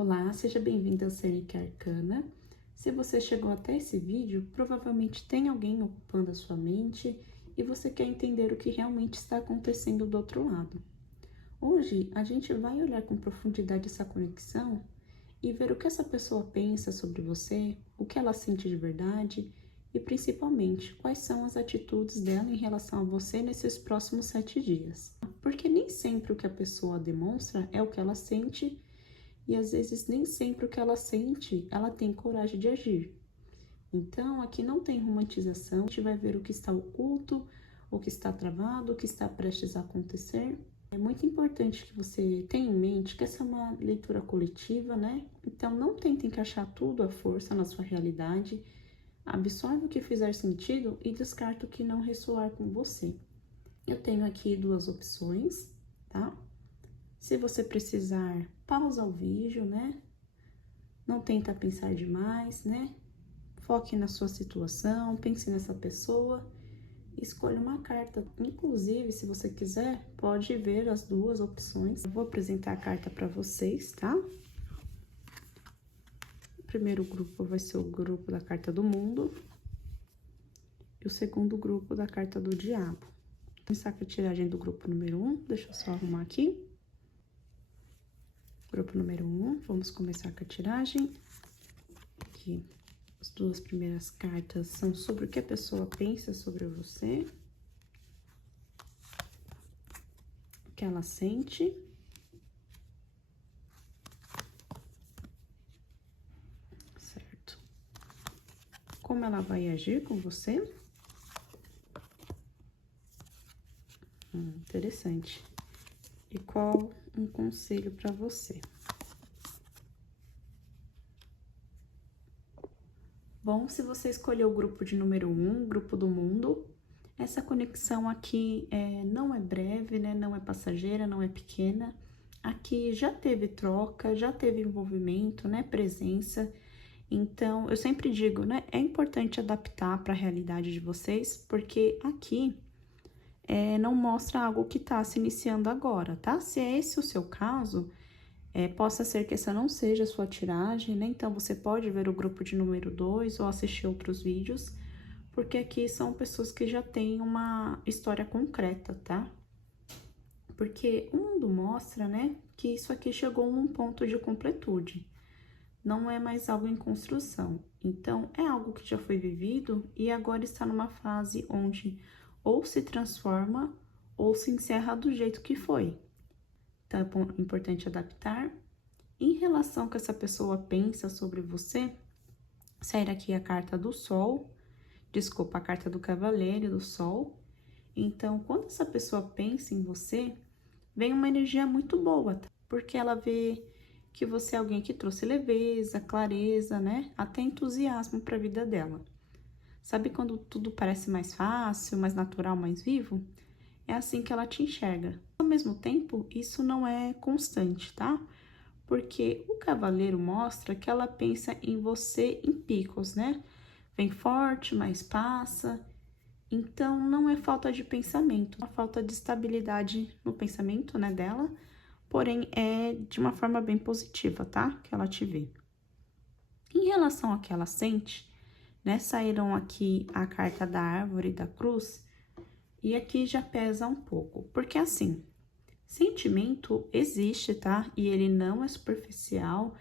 Olá, seja bem-vindo ao Sênica Arcana. Se você chegou até esse vídeo, provavelmente tem alguém ocupando a sua mente e você quer entender o que realmente está acontecendo do outro lado. Hoje, a gente vai olhar com profundidade essa conexão e ver o que essa pessoa pensa sobre você, o que ela sente de verdade e, principalmente, quais são as atitudes dela em relação a você nesses próximos 7 dias. Porque nem sempre o que a pessoa demonstra é o que ela sente. E às vezes nem sempre o que ela sente, ela tem coragem de agir. Então, aqui não tem romantização, a gente vai ver o que está oculto, o que está travado, o que está prestes a acontecer. É muito importante que você tenha em mente que essa é uma leitura coletiva, né? Então, não tente encaixar tudo à força na sua realidade. Absorve o que fizer sentido e descarta o que não ressoar com você. Eu tenho aqui duas opções, tá? Se você precisar, pausa o vídeo, né? Não tenta pensar demais, né? Foque na sua situação, pense nessa pessoa, escolha uma carta. Inclusive, se você quiser, pode ver as duas opções. Eu vou apresentar a carta para vocês, tá? O primeiro grupo vai ser o grupo da carta do mundo e o segundo grupo da carta do diabo. Vou começar com a tiragem do grupo número 1, deixa eu só arrumar aqui. Grupo número 1, vamos começar com a tiragem. Aqui, as duas primeiras cartas são sobre o que a pessoa pensa sobre você, o que ela sente. Certo. Como ela vai agir com você. Interessante. E qual um conselho para você? Bom, se você escolheu o grupo de número 1, grupo do mundo, essa conexão aqui não é breve, né? Não é passageira, não é pequena. Aqui já teve troca, já teve envolvimento, né? Presença. Então, eu sempre digo, né? É importante adaptar para a realidade de vocês, porque aqui não mostra algo que está se iniciando agora, tá? Se é esse o seu caso, possa ser que essa não seja a sua tiragem, né? Então, você pode ver o grupo de número 2 ou assistir outros vídeos, porque aqui são pessoas que já têm uma história concreta, tá? Porque o mundo mostra, né, que isso aqui chegou a um ponto de completude. Não é mais algo em construção. Então, é algo que já foi vivido e agora está numa fase onde ou se transforma ou se encerra do jeito que foi. Então, é importante adaptar. Em relação ao que essa pessoa pensa sobre você, sair aqui a carta do Sol, desculpa, a carta do Cavaleiro e do Sol. Então, quando essa pessoa pensa em você, vem uma energia muito boa, tá? Porque ela vê que você é alguém que trouxe leveza, clareza, né? Até entusiasmo para a vida dela. Sabe quando tudo parece mais fácil, mais natural, mais vivo? É assim que ela te enxerga. Ao mesmo tempo, isso não é constante, tá? Porque o cavaleiro mostra que ela pensa em você em picos, né? Vem forte, mas passa. Então, não é falta de pensamento, é uma falta de estabilidade no pensamento, né, dela. Porém, é de uma forma bem positiva, tá? Que ela te vê. Em relação ao que ela sente, né? Saíram aqui a carta da árvore e da cruz, e aqui já pesa um pouco, porque assim, sentimento existe, tá? E ele não é superficial,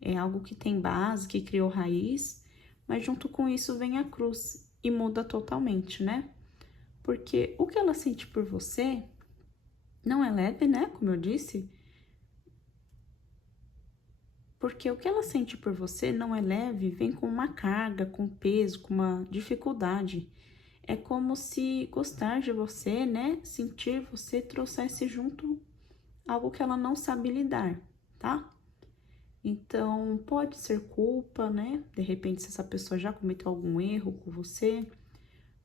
é algo que tem base, que criou raiz, mas junto com isso vem a cruz e muda totalmente, né? Porque o que ela sente por você não é leve, né? Como eu disse. Porque o que ela sente por você não é leve, vem com uma carga, com peso, com uma dificuldade. É como se gostar de você, né? Sentir você trouxesse junto algo que ela não sabe lidar, tá? Então, pode ser culpa, né? De repente, se essa pessoa já cometeu algum erro com você,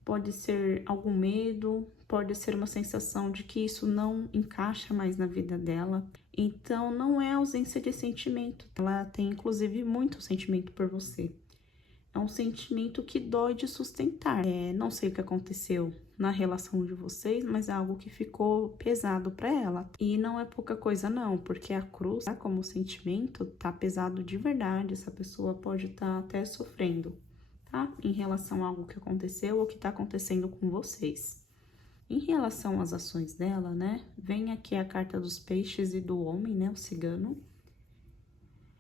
pode ser algum medo, pode ser uma sensação de que isso não encaixa mais na vida dela. Então, não é ausência de sentimento, ela tem inclusive muito sentimento por você. É um sentimento que dói de sustentar. Não sei o que aconteceu na relação de vocês, mas é algo que ficou pesado para ela. E não é pouca coisa não, porque a cruz, tá, como sentimento, tá pesado de verdade. Essa pessoa pode estar até sofrendo, tá? Em relação a algo que aconteceu ou que tá acontecendo com vocês. Em relação às ações dela, né? Vem aqui a carta dos peixes e do homem, né? O cigano.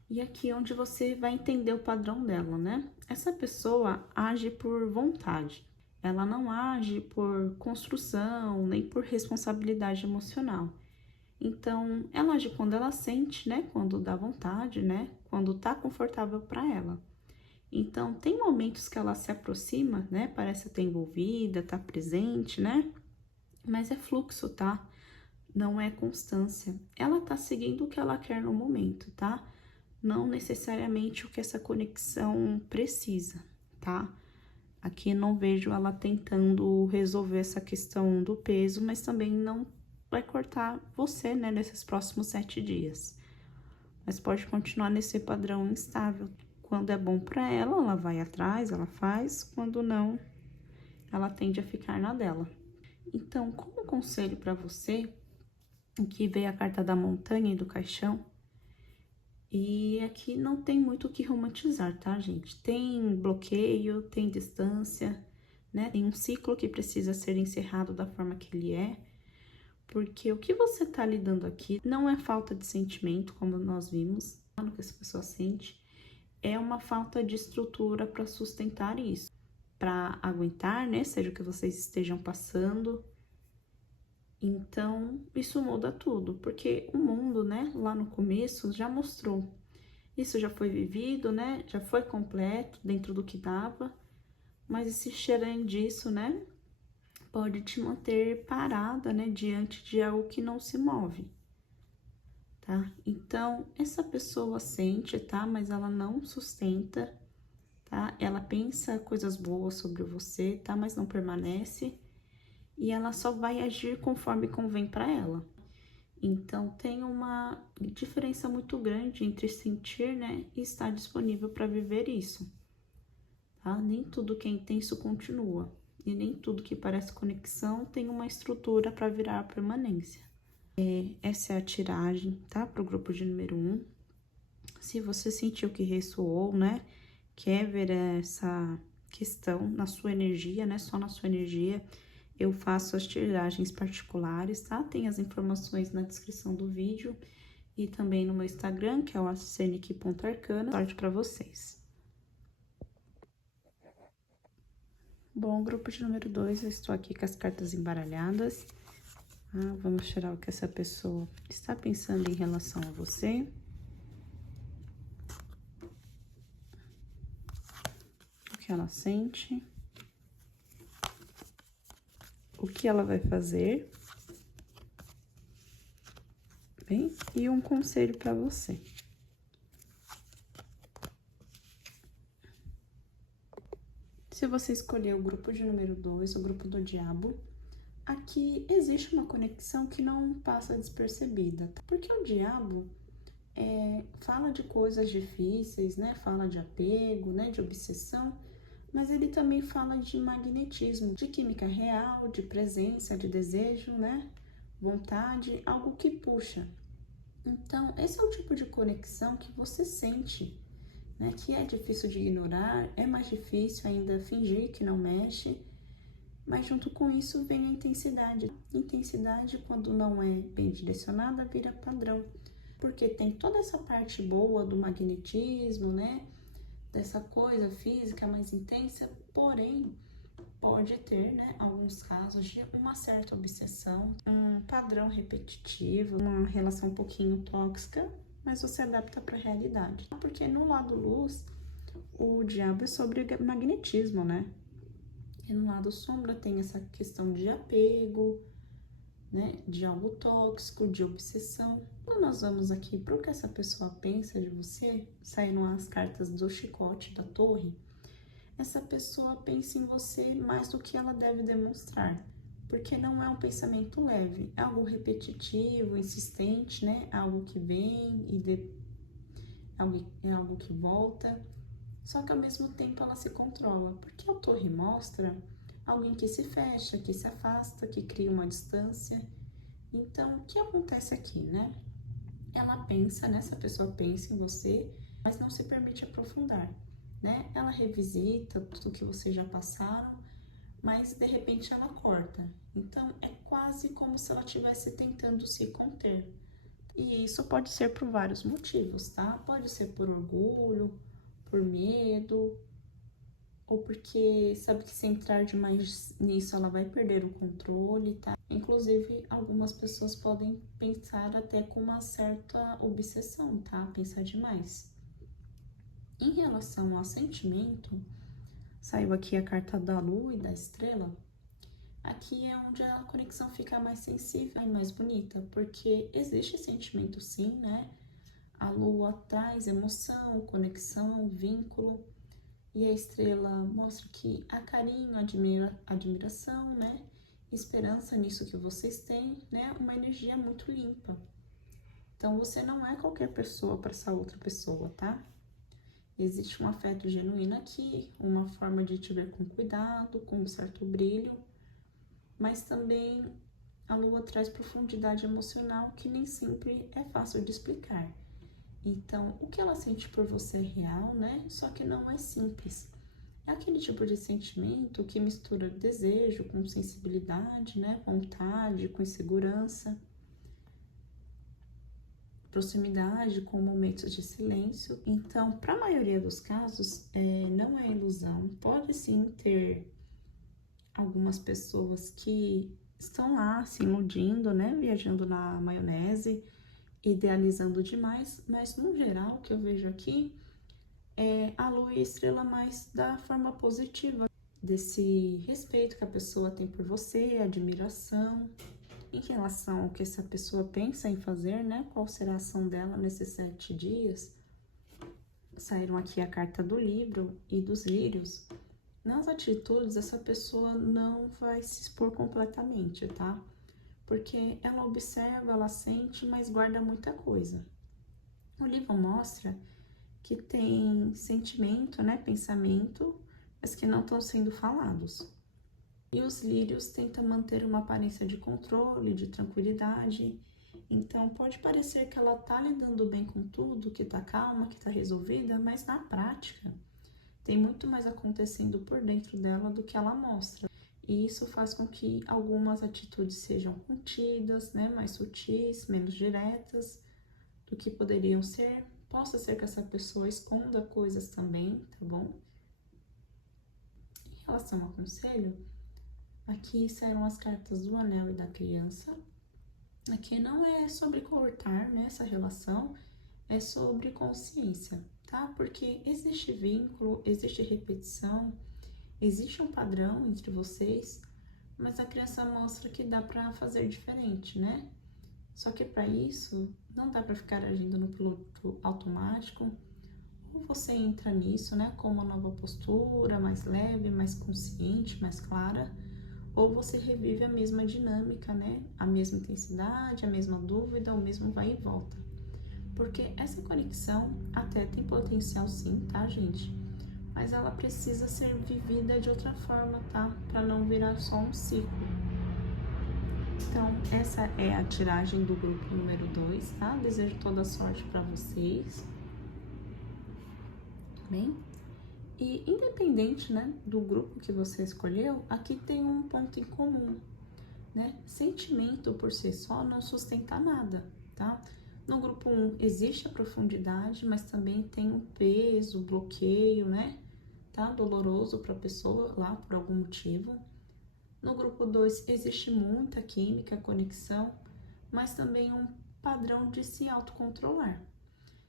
E aqui é onde você vai entender o padrão dela, né? Essa pessoa age por vontade. Ela não age por construção, nem por responsabilidade emocional. Então, ela age quando ela sente, né? Quando dá vontade, né? Quando tá confortável para ela. Então, tem momentos que ela se aproxima, né? Parece estar envolvida, tá presente, né? Mas é fluxo, tá? Não é constância. Ela tá seguindo o que ela quer no momento, tá? Não necessariamente o que essa conexão precisa, tá? Aqui não vejo ela tentando resolver essa questão do peso, mas também não vai cortar você, né, nesses próximos 7 dias. Mas pode continuar nesse padrão instável. Quando é bom para ela, ela vai atrás, ela faz. Quando não, ela tende a ficar na dela. Então, como conselho para você, aqui veio a carta da montanha e do caixão. E aqui não tem muito o que romantizar, tá, gente? Tem bloqueio, tem distância, né? Tem um ciclo que precisa ser encerrado da forma que ele é. Porque o que você tá lidando aqui não é falta de sentimento, como nós vimos, no que essa pessoa sente. É uma falta de estrutura para sustentar isso. Para aguentar, né? Seja o que vocês estejam passando. Então, isso muda tudo, porque o mundo, né, lá no começo já mostrou. Isso já foi vivido, né, já foi completo dentro do que dava, mas esse xerém disso, né, pode te manter parada, né, diante de algo que não se move, tá? Então, essa pessoa sente, tá, mas ela não sustenta, tá? Ela pensa coisas boas sobre você, tá, mas não permanece. E ela só vai agir conforme convém para ela. Então, tem uma diferença muito grande entre sentir, né, e estar disponível para viver isso, tá? Nem tudo que é intenso continua, e nem tudo que parece conexão tem uma estrutura para virar permanência. Essa é a tiragem, tá? Para o grupo de número 1. Se você sentiu que ressoou, né, quer ver essa questão na sua energia, né, só na sua energia, eu faço as tiragens particulares, tá? Tem as informações na descrição do vídeo e também no meu Instagram, que é o arsenic.arcana. Sorte para vocês. Bom, grupo de número 2, eu estou aqui com as cartas embaralhadas. Vamos tirar o que essa pessoa está pensando em relação a você. O que ela sente. O que ela vai fazer. Bem, e um conselho para você. Se você escolher o grupo de número 2, o grupo do diabo, aqui existe uma conexão que não passa despercebida, tá? Porque o diabo fala de coisas difíceis, né? Fala de apego, né? De obsessão, mas ele também fala de magnetismo, de química real, de presença, de desejo, né? Vontade, algo que puxa. Então, esse é o tipo de conexão que você sente, né? Que é difícil de ignorar, é mais difícil ainda fingir que não mexe, mas junto com isso vem a intensidade. Intensidade, quando não é bem direcionada, vira padrão, porque tem toda essa parte boa do magnetismo, né? Dessa coisa física mais intensa, porém pode ter, né, alguns casos de uma certa obsessão, um padrão repetitivo, uma relação um pouquinho tóxica, mas você adapta para a realidade. Porque no lado luz, o diabo é sobre magnetismo, né? E no lado sombra tem essa questão de apego, né, de algo tóxico, de obsessão. Quando nós vamos aqui para o que essa pessoa pensa de você, saíram as cartas do chicote, da torre, essa pessoa pensa em você mais do que ela deve demonstrar, porque não é um pensamento leve, é algo repetitivo, insistente, né, algo que vem e é algo que volta, só que ao mesmo tempo ela se controla, porque a torre mostra alguém que se fecha, que se afasta, que cria uma distância. Então, o que acontece aqui, né? Ela pensa, né? Essa pessoa pensa em você, mas não se permite aprofundar, né? Ela revisita tudo que vocês já passaram, mas de repente ela corta. Então, é quase como se ela estivesse tentando se conter. E isso pode ser por vários motivos, tá? Pode ser por orgulho, por medo, ou porque sabe que se entrar demais nisso ela vai perder o controle, tá? Inclusive, algumas pessoas podem pensar até com uma certa obsessão, tá? Pensar demais. Em relação ao sentimento, saiu aqui a carta da lua e da estrela. Aqui é onde a conexão fica mais sensível e mais bonita, porque existe sentimento sim, né? A lua traz emoção, conexão, vínculo, e a estrela mostra que há carinho, admiração, né? Esperança nisso que vocês têm, né? Uma energia muito limpa. Então, você não é qualquer pessoa para essa outra pessoa, tá? Existe um afeto genuíno aqui, uma forma de te ver com cuidado, com um certo brilho, mas também a lua traz profundidade emocional que nem sempre é fácil de explicar. Então, o que ela sente por você é real, né? Só que não é simples. É aquele tipo de sentimento que mistura desejo com sensibilidade, né? Vontade com insegurança, proximidade com momentos de silêncio. Então, para a maioria dos casos, não é ilusão. Pode sim ter algumas pessoas que estão lá se iludindo, né? Viajando na maionese, idealizando demais, mas no geral, o que eu vejo aqui é a lua e a estrela mais da forma positiva, desse respeito que a pessoa tem por você, admiração. Em relação ao que essa pessoa pensa em fazer, né? Qual será a ação dela nesses 7 dias? Saíram aqui a carta do livro e dos lírios. Nas atitudes, essa pessoa não vai se expor completamente, tá? Porque ela observa, ela sente, mas guarda muita coisa. O livro mostra que tem sentimento, né? Pensamento, mas que não estão sendo falados. E os lírios tentam manter uma aparência de controle, de tranquilidade. Então, pode parecer que ela tá lidando bem com tudo, que tá calma, que tá resolvida, mas na prática, tem muito mais acontecendo por dentro dela do que ela mostra. E isso faz com que algumas atitudes sejam contidas, né, mais sutis, menos diretas do que poderiam ser. Possa ser que essa pessoa esconda coisas também, tá bom? Em relação ao conselho, aqui saíram as cartas do anel e da criança. Aqui não é sobre cortar, né, essa relação, é sobre consciência, tá? Porque existe vínculo, existe repetição, existe um padrão entre vocês, mas a criança mostra que dá para fazer diferente, né? Só que para isso, não dá para ficar agindo no piloto automático. Ou você entra nisso, né, com uma nova postura, mais leve, mais consciente, mais clara, ou você revive a mesma dinâmica, né? A mesma intensidade, a mesma dúvida, o mesmo vai e volta. Porque essa conexão até tem potencial sim, tá, gente? Mas ela precisa ser vivida de outra forma, tá? Para não virar só um ciclo. Então, essa é a tiragem do grupo número 2, tá? Desejo toda sorte para vocês. Bem? E independente, né, do grupo que você escolheu, aqui tem um ponto em comum, né? Sentimento por si só não sustenta nada, tá? No grupo 1 existe a profundidade, mas também tem um peso, bloqueio, né? Tá? Doloroso para a pessoa lá por algum motivo. No grupo 2 existe muita química, conexão, mas também um padrão de se autocontrolar.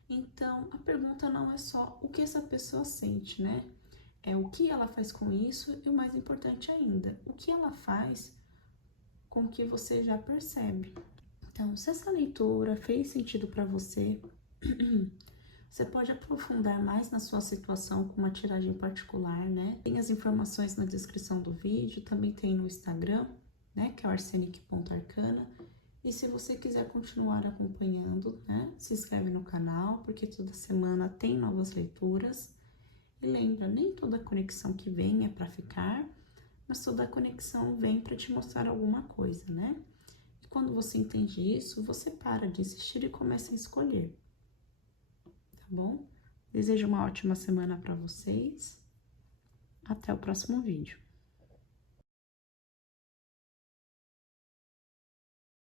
Então, a pergunta não é só o que essa pessoa sente, né? É o que ela faz com isso e o mais importante ainda, o que ela faz com o que você já percebe. Então, se essa leitura fez sentido para você, você pode aprofundar mais na sua situação com uma tiragem particular, né? Tem as informações na descrição do vídeo, também tem no Instagram, né? Que é o arsenic.arcana. E se você quiser continuar acompanhando, né? Se inscreve no canal, porque toda semana tem novas leituras. E lembra, nem toda conexão que vem é para ficar, mas toda conexão vem para te mostrar alguma coisa, né? E quando você entende isso, você para de insistir e começa a escolher, tá bom? Desejo uma ótima semana para vocês. Até o próximo vídeo.